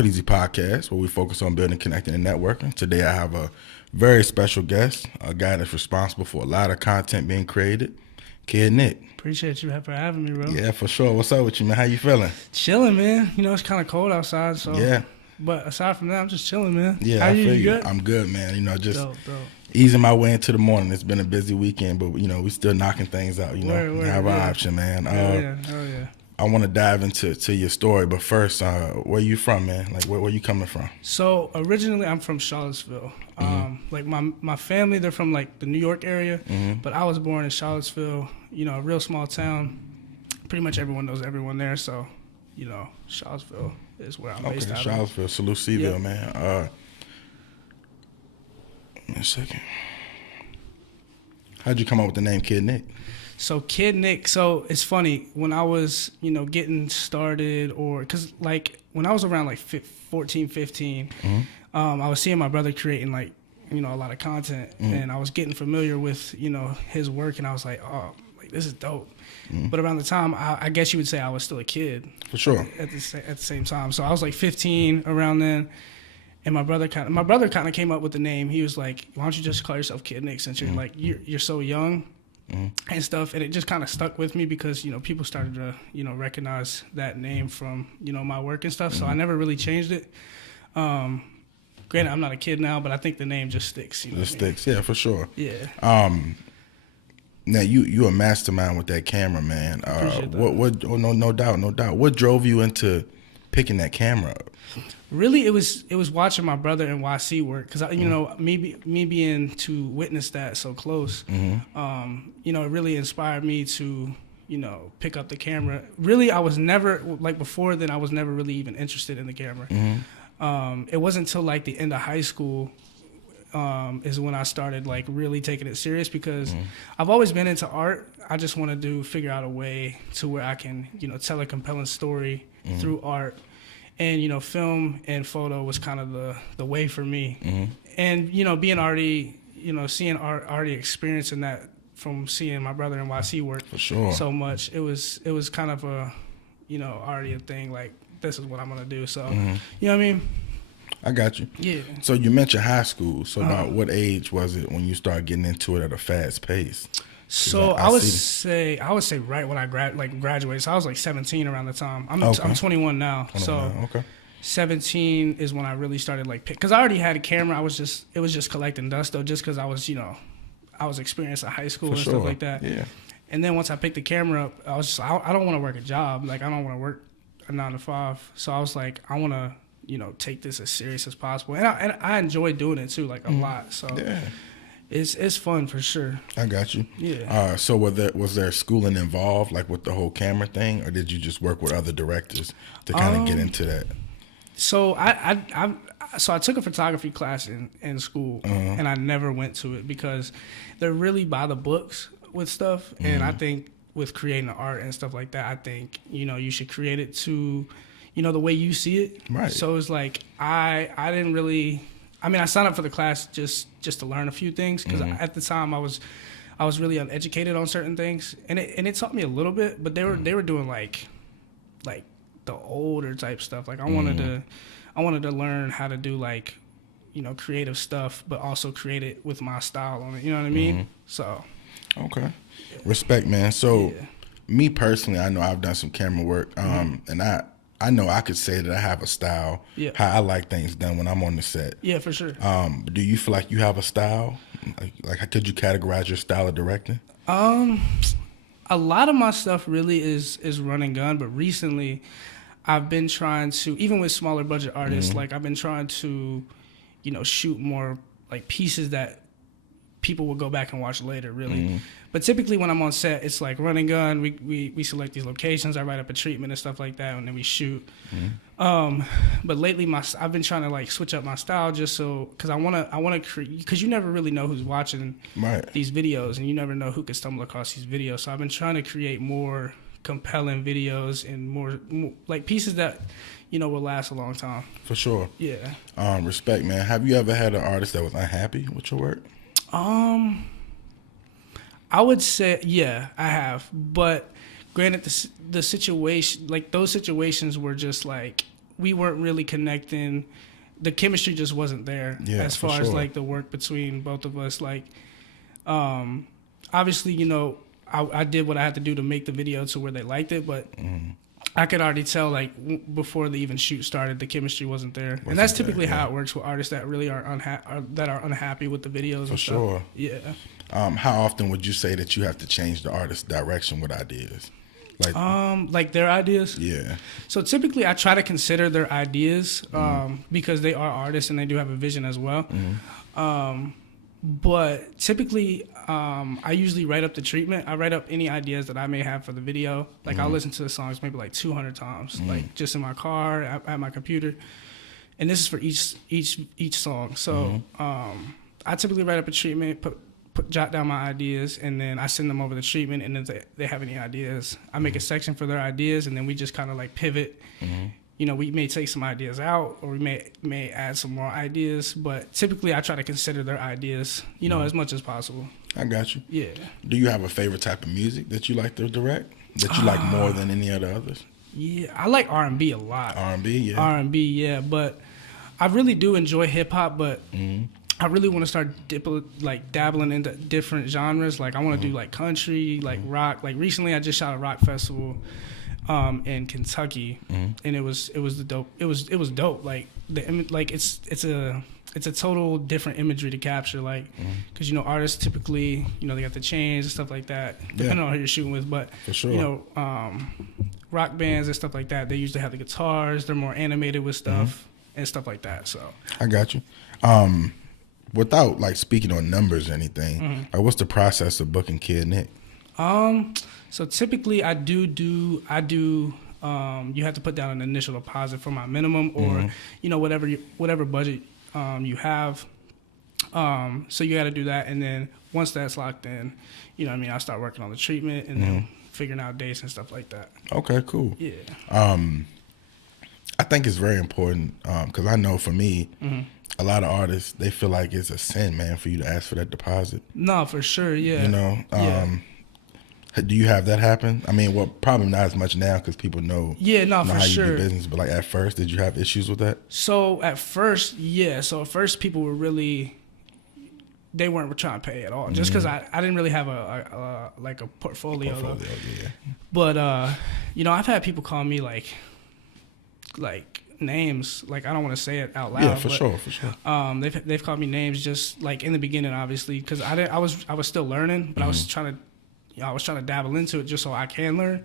It Easy podcast, where we focus on building, connecting, and networking. Today, I have a very special guest, a guy that's responsible for a lot of content being created, Kid Nick. Appreciate you for having me, bro. Yeah, for sure. What's up with you, man? How you feeling? Chilling, man. You know, it's kind of cold outside, so. Yeah. But aside from that, I'm just chilling, man. Yeah, How I you? feel You you. good? I'm good, man. You know, just Dope. easing my way into the morning. It's been a busy weekend, but, you know, we still knocking things out, you know. Word, have our yeah. option, man. Oh yeah. I want to dive into your story, but first, where you from, man? Like, where you coming from? So originally, I'm from Charlottesville. Like my family, they're from like the New York area, but I was born in Charlottesville. You know, a real small town. Pretty much everyone knows everyone there, so you know, Charlottesville is where I'm based out of. Charlottesville, Salute Seville, Yep. man. Give me a second. How'd you come up with the name Kid Nick? So Kid Nick, so it's funny, when I was, you know, getting started, or, because, like, when I was around, like, 14, 15, I was seeing my brother creating, like, you know, a lot of content, and I was getting familiar with, you know, his work, and I was like, oh, like, this is dope. But around the time, I guess you would say I was still a kid. For sure. At the same time. So I was, like, 15 around then. And my brother kind of came up with the name. He was like, why don't you just call yourself Kid Nick, since you're like you're so young and stuff. And it just kind of stuck with me because, you know, people started to, you know, recognize that name from, you know, my work and stuff. So I never really changed it. Granted, I'm not a kid now, but I think the name just sticks. You know It sticks, yeah, for sure. Yeah. Now you a mastermind with that camera, man. Appreciate that. What? Oh, no doubt. What drove you into picking that camera up? Really, it was watching my brother in YC work, because you know, me being to witness that so close, you know, it really inspired me to, you know, pick up the camera. Really, I was never, like, before then, I was never really even interested in the camera. It wasn't until like the end of high school is when I started like really taking it serious, because I've always been into art. I just wanted to figure out a way to where I can, you know, tell a compelling story through art. And, you know, film and photo was kind of the way for me. And, you know, being already, you know, seeing art, already experiencing that from seeing my brother in YC work For sure. so much, it was kind of a, you know, already a thing, like, this is what I'm going to do. So, you know what I mean? I got you. Yeah. So you mentioned high school. So about what age was it when you started getting into it at a fast pace? So I I would see. say right when I graduated. So I was like 17 around the time. I'm Okay. I'm 21 now. So Okay. 17 is when I really started like because I already had a camera. It was just collecting dust though, just because I was, you know, I was experienced at high school For and sure. stuff like that. Yeah. And then once I picked the camera up, I was just I don't want to work a job. Like, I don't want to work a 9 to 5. So I was like, I want to, you know, take this as serious as possible. And I enjoy doing it too, like a lot. So Yeah. it's fun for sure. I got you. Yeah. So was there schooling involved, like with the whole camera thing, or did you just work with other directors to kind of get into that? So I took a photography class in school, and I never went to it because they're really by the books with stuff. And I think with creating art and stuff like that, I think, you know, you should create it to, you know, the way you see it. Right. So it's like I didn't really. I mean, I signed up for the class just to learn a few things, because at the time I was really uneducated on certain things, and it taught me a little bit. But they were doing like the older type stuff. Like I wanted to learn how to do, like, you know, creative stuff, but also create it with my style on it. You know what I mean? So. Okay. Respect, man. So Yeah. me personally, I know I've done some camera work, and I know I could say that I have a style, Yeah. how I like things done when I'm on the set. Yeah, for sure. Do you feel like you have a style? Like could you categorize your style of directing? A lot of my stuff really is run and gun, but recently I've been trying to, even with smaller budget artists, like I've been trying to, you know, shoot more like pieces that people will go back and watch later, really. But typically when I'm on set, it's like run and gun. We select these locations. I write up a treatment and stuff like that, and then we shoot. But lately, I've been trying to like switch up my style just so, because I want to create, because you never really know who's watching Right. these videos, and you never know who could stumble across these videos. So I've been trying to create more compelling videos and more like pieces that, you know, will last a long time. For sure. Yeah. Respect, man. Have you ever had an artist that was unhappy with your work? I would say, yeah, I have. But granted, the situation, like those situations were just like we weren't really connecting. The chemistry just wasn't there as for far as sure. like the work between both of us. Like, obviously, you know, I did what I had to do to make the video to where they liked it, but I could already tell like before the even shoot started, the chemistry wasn't there, and that's typically how it works with artists that really are unhappy with the videos. For and stuff. sure. Yeah. How often would you say that you have to change the artist's direction with ideas? Like their ideas. Yeah. So typically, I try to consider their ideas because they are artists and they do have a vision as well. But typically, I usually write up the treatment. I write up any ideas that I may have for the video. Like I'll listen to the songs maybe like 200 times, like just in my car at my computer. And this is for each song. So I typically write up a treatment, jot down my ideas, and then I send them over the treatment. And if they have any ideas, I make a section for their ideas, and then we just kind of like pivot. You know, we may take some ideas out, or we may add some more ideas. But typically, I try to consider their ideas, you know, as much as possible. I got you. Yeah. Do you have a favorite type of music that you like to direct? That you like more than any of the others? Yeah, I like R&B a lot. R&B, yeah. R&B, yeah, but I really do enjoy hip hop, but I really want to start dabbling into different genres. Like I want to do like country, like rock. Like recently, I just shot a rock festival in Kentucky, and it was dope. It was dope. Like it's a total different imagery to capture. Like because you know artists typically they got the chains and stuff like that, depending on who you're shooting with. But for sure, you know rock bands and stuff like that, they usually have the guitars. They're more animated with stuff and stuff like that. So I got you. Without like speaking on numbers or anything, like what's the process of booking Kid Nick? So typically I do you have to put down an initial deposit for my minimum or whatever budget you have. So you got to do that, and then once that's locked in, I start working on the treatment and then figuring out dates and stuff like that. Okay, cool. Yeah. I think it's very important because I know for me, a lot of artists, they feel like it's a sin, man, for you to ask for that deposit. No, for sure, yeah. Do you have that happen? I mean, well, probably not as much now because people know, for how sure. you do business. But like at first, did you have issues with that? So at first, yeah. So at first, people were really, they weren't trying to pay at all, just because I didn't really have a portfolio. Yeah. But I've had people call me like names, like I don't want to say it out loud. Yeah, for sure. They've called me names just like in the beginning, obviously, because I was still learning, but I was trying to dabble into it just so I can learn.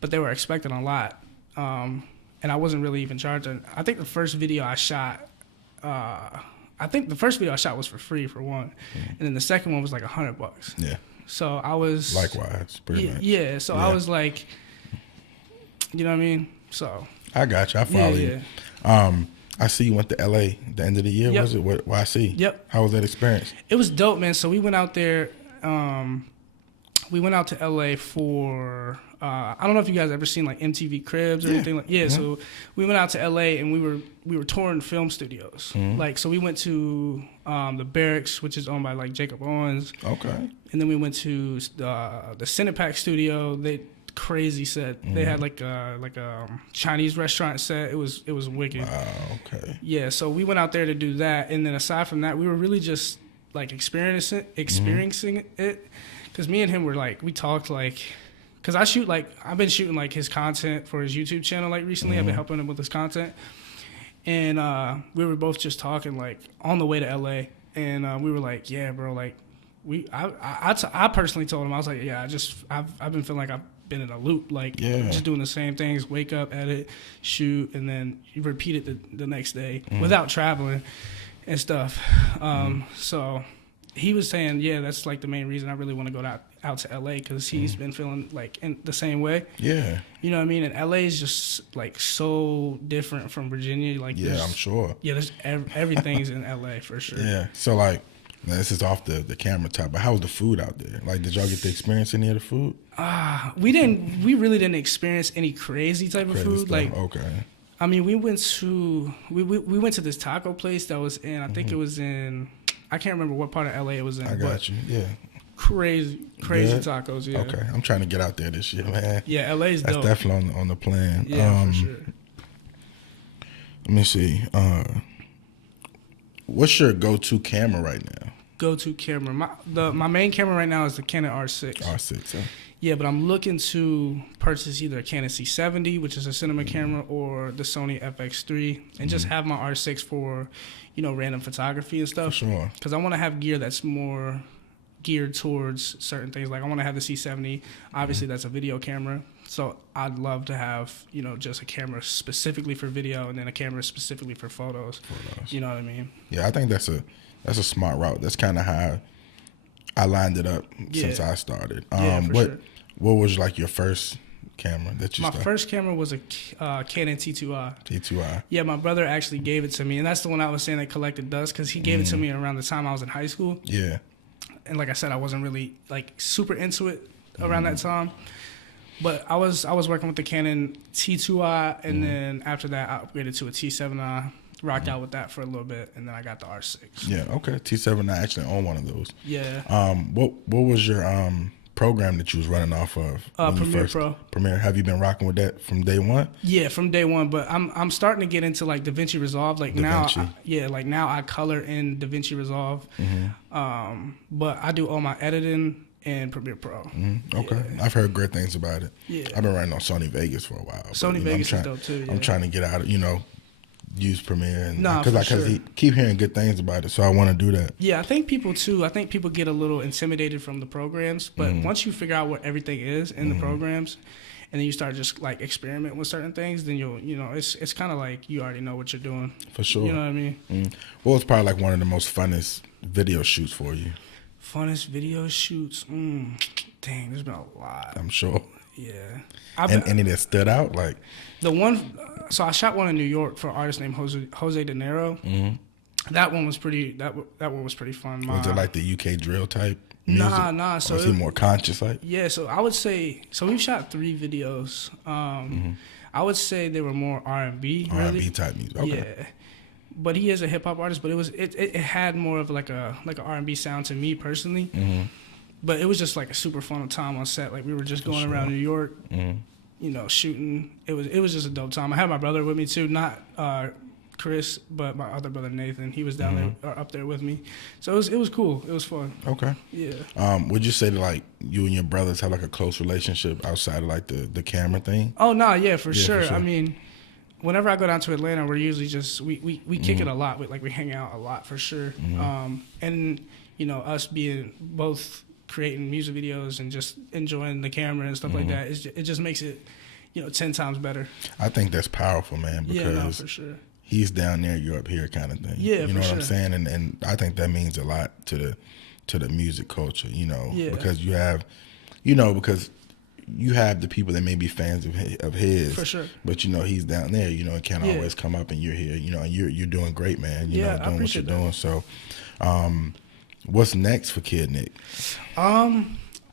But they were expecting a lot, and I wasn't really even charging. I think the first video I shot, was for free for one, and then the second one was like $100. Yeah. So I was likewise, pretty much. Yeah. So I was like, you know what I mean? So I got you. I follow you. I see you went to LA at the end of the year. Yep. Was it? What I see? Yep. How was that experience? It was dope, man. So we went out there. We went out to LA for I don't know if you guys ever seen like MTV Cribs or anything like. So we went out to LA and we were touring film studios. Like so we went to the Barracks, which is owned by like Jacob Owens. Okay. And then we went to the Cinepack studio. They crazy set. They had like a Chinese restaurant set. It was wicked. Wow. Okay. Yeah. So we went out there to do that, and then aside from that, we were really just like experiencing it. Because me and him were like, we talked like, because I've been shooting like his content for his YouTube channel like recently. I've been helping him with his content, and we were both just talking like on the way to LA, and we were like, yeah, bro, like I personally told him, I was like, yeah, I've been feeling like I've been in a loop, like just doing the same things, wake up, edit, shoot, and then you repeat it the next day without traveling and stuff. So he was saying, yeah, that's like the main reason I really want to go out to LA, because he's been feeling like in the same way. Yeah. You know what I mean? And LA is just like so different from Virginia. Like I'm sure. Yeah, there's everything's in LA for sure. Yeah. So like, now this is off the camera top, but how was the food out there? Like, did y'all get to experience any of the food? We really didn't experience any crazy type of food. Stuff. Like, okay. I mean, we went to this taco place that was in, I think it was in, I can't remember what part of LA it was in. I got you. Yeah. Crazy Good. tacos. Yeah. Okay. I'm trying to get out there this year, man. Yeah, LA's That's dope. definitely on the plan. Yeah, for sure. Let me see. What's your go-to camera right now? Go-to camera. My main camera right now is the Canon R6. R6. Huh? Yeah, but I'm looking to purchase either a Canon C70, which is a cinema camera, or the Sony FX3, and just have my R6 for, random photography and stuff. For sure. Because I want to have gear that's more geared towards certain things. Like I want to have the C70. Obviously, that's a video camera. So I'd love to have, just a camera specifically for video and then a camera specifically for photos. You know what I mean? Yeah, I think that's a smart route. That's kind of how I lined it up since I started. What was like your first camera that you started? My first camera was a Canon T2i. T2i. Yeah, my brother actually gave it to me, and that's the one I was saying that collected dust because he gave it to me around the time I was in high school. Yeah. And like I said, I wasn't really like super into it around that time. But I was working with the Canon T2i, and then after that, I upgraded to a T7i. Rocked out with that for a little bit, and then I got the R6. Yeah, okay. T7, I actually own one of those. Yeah. What was your program that you was running off of? Premiere Pro. Premiere. Have you been rocking with that from day one? Yeah, from day one. But I'm starting to get into like DaVinci Resolve. Like now I color in DaVinci Resolve. But I do all my editing in Premiere Pro. Okay. Yeah. I've heard great things about it. Yeah. I've been running on Sony Vegas for a while. Sony Vegas is dope too. Yeah. I'm trying to get out of, use Premiere, and because I keep hearing good things about it, so I want to do that. Yeah, I think people get a little intimidated from the programs, but once you figure out what everything is in the programs, and then you start just like experiment with certain things, then it's kind of like you already know what you're doing. For sure. You know what I mean? What was probably like one of the most funnest video shoots for you? Funnest video shoots? Dang, there's been a lot. I'm sure. Yeah. Any that stood out? Like the one, so I shot one in New York for an artist named Jose De Niro. That one was pretty. That one was pretty fun. Was it like the UK drill type music? Nah. So was he more conscious like? Yeah. So I would say. So we've shot 3 videos. I would say they were more R&B. R&B type music. Okay. Yeah. But he is a hip hop artist. But it had more of like a R&B sound to me personally. But it was just like a super fun time on set. Like we were just going around New York, shooting. It was just a dope time. I had my brother with me too, not Chris, but my other brother Nathan. He was down there or up there with me. So it was cool. It was fun. Okay. Yeah. Would you say that like you and your brothers have like a close relationship outside of like the camera thing? Oh no, yeah, for sure. I mean, whenever I go down to Atlanta, we're usually just we kick it a lot. We hang out a lot for sure. And us being both creating music videos and just enjoying the camera and stuff like that, it just makes it 10 times better. I think that's powerful, man, because for sure. He's down there, you're up here kind of thing. Yeah, you know what I'm saying? And I think that means a lot to the music culture, because you have because you have the people that may be fans of his, for sure, but he's down there, and can't always come up, and you're here, and you're doing great, man. Doing what you're doing. So what's next for Kid Nick?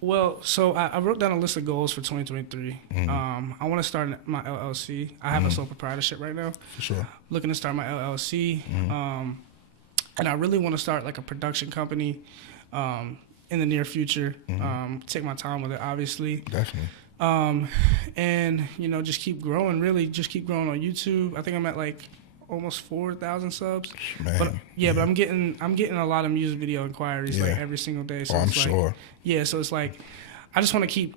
Well, so I wrote down a list of goals for 2023. I want to start my LLC. I have a sole proprietorship right now. For sure. Looking to start my LLC. And I really want to start like a production company in the near future. Take my time with it, obviously. Definitely. And, just keep growing, really. Just keep growing on YouTube. I think I'm at like almost 4,000 subs. Man, but I'm getting a lot of music video inquiries like every single day. So I'm sure. Yeah, so it's like I just want to keep,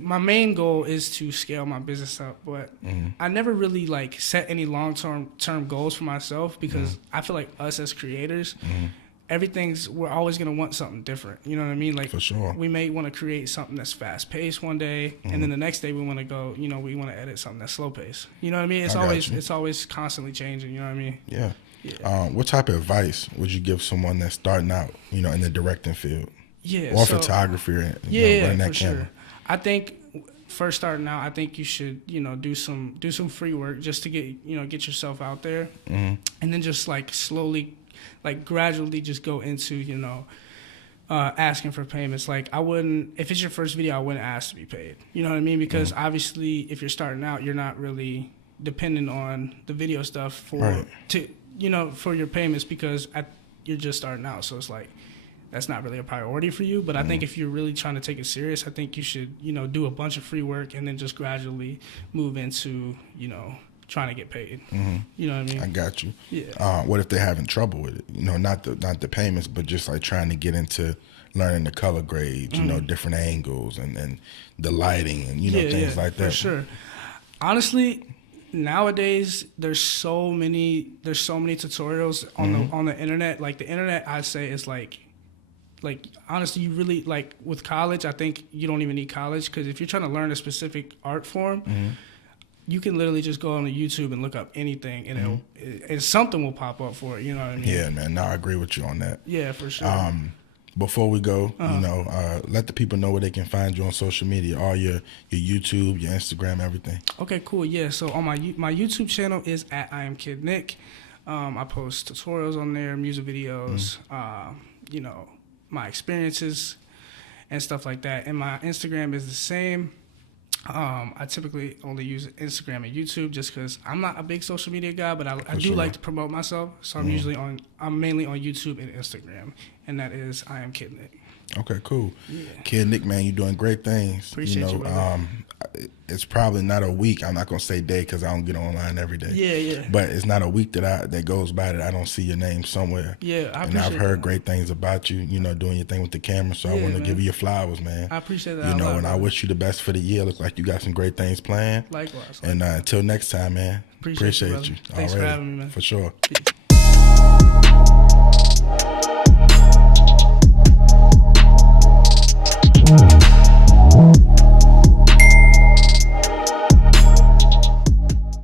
my main goal is to scale my business up, but I never really like set any long-term goals for myself because I feel like us as creators, we're always going to want something different. You know what I mean? Like, for sure. We may want to create something that's fast paced one day, and then the next day we want to go, we want to edit something that's slow paced. You know what I mean? It's always constantly changing. You know what I mean? Yeah. What type of advice would you give someone that's starting out, in the directing field? Yeah. Or photography, running that camera? Sure. I think first starting out, I think you should, do some free work just to get yourself out there, and then just like slowly, like gradually just go into, asking for payments. Like if it's your first video, I wouldn't ask to be paid. You know what I mean? Because obviously if you're starting out, you're not really dependent on the video stuff for your payments because you're just starting out. So it's like, that's not really a priority for you. But I think if you're really trying to take it serious, I think you should, do a bunch of free work and then just gradually move into, trying to get paid. You know what I mean? I got you. Yeah. What if they're having trouble with it? You know, not the payments, but just like trying to get into learning the color grades, you know, different angles and the lighting and, you know, things like that. For sure. Honestly, nowadays there's so many tutorials on the internet. Like the internet, I'd say is like honestly, you really like with college. I think you don't even need college because if you're trying to learn a specific art form, you can literally just go on YouTube and look up anything, and and something will pop up for it. You know what I mean? Yeah, man. No, I agree with you on that. Yeah, for sure. Before we go, you know, let the people know where they can find you on social media, all your YouTube, your Instagram, everything. Okay, cool. Yeah, so on my YouTube channel is at I Am Kid Nick. I post tutorials on there, music videos, you know, my experiences and stuff like that. And my Instagram is the same. I typically only use Instagram and YouTube just because I'm not a big social media guy, but I do like to promote myself. So I'm mainly on YouTube and Instagram, and that is I Am Kid Nick. Okay, cool. Yeah. Kid Nick, man, you're doing great things. Appreciate you, brother. It's probably not a week. I'm not gonna say day because I don't get online every day. Yeah. But it's not a week that goes by that I don't see your name somewhere. Yeah, I appreciate And I've heard that. great things about you. You know, doing your thing with the camera. So I Yeah, want to man. give you your flowers, man. I appreciate that. You a know, lot, and I brother. wish you the best for the year. Look like you got some great things planned. Likewise. And until next time, man. Appreciate you, Appreciate brother. you. Thanks for Alrighty. having me, man. For sure. Peace.